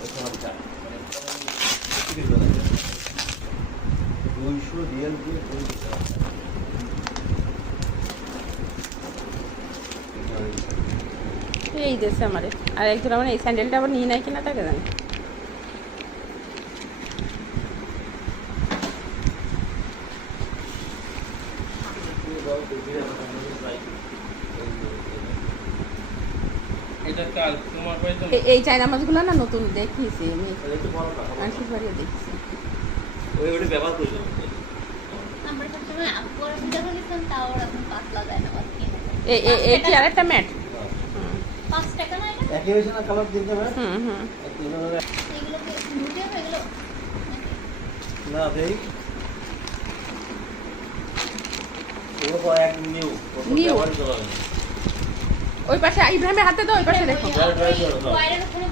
200 Real দিয়ে এই দেশে আমারে আর একজন আমার এই স্যান্ডেলটা আবার নিয়ে নেয় কিনা তাকে জানি। এই চায়না মাছগুলো না নতুন দেখিয়েছি আমি, আশিস বাড়িও দেখছি। ব্যবহার করলাম এই আরেকটা ম্যাট 5 টাকা না এটা? একই হয়েছে না কালার দিতে হবে। এগুলোকে মুড়ে এগুলো না দেই ওগুলো এক নিউ নিউ। ব্যবহার করা হয়। ওই পাশে ইব্রাহিমের হাতে তো ওই পাশে দেখো। ওয়াইরের উপরে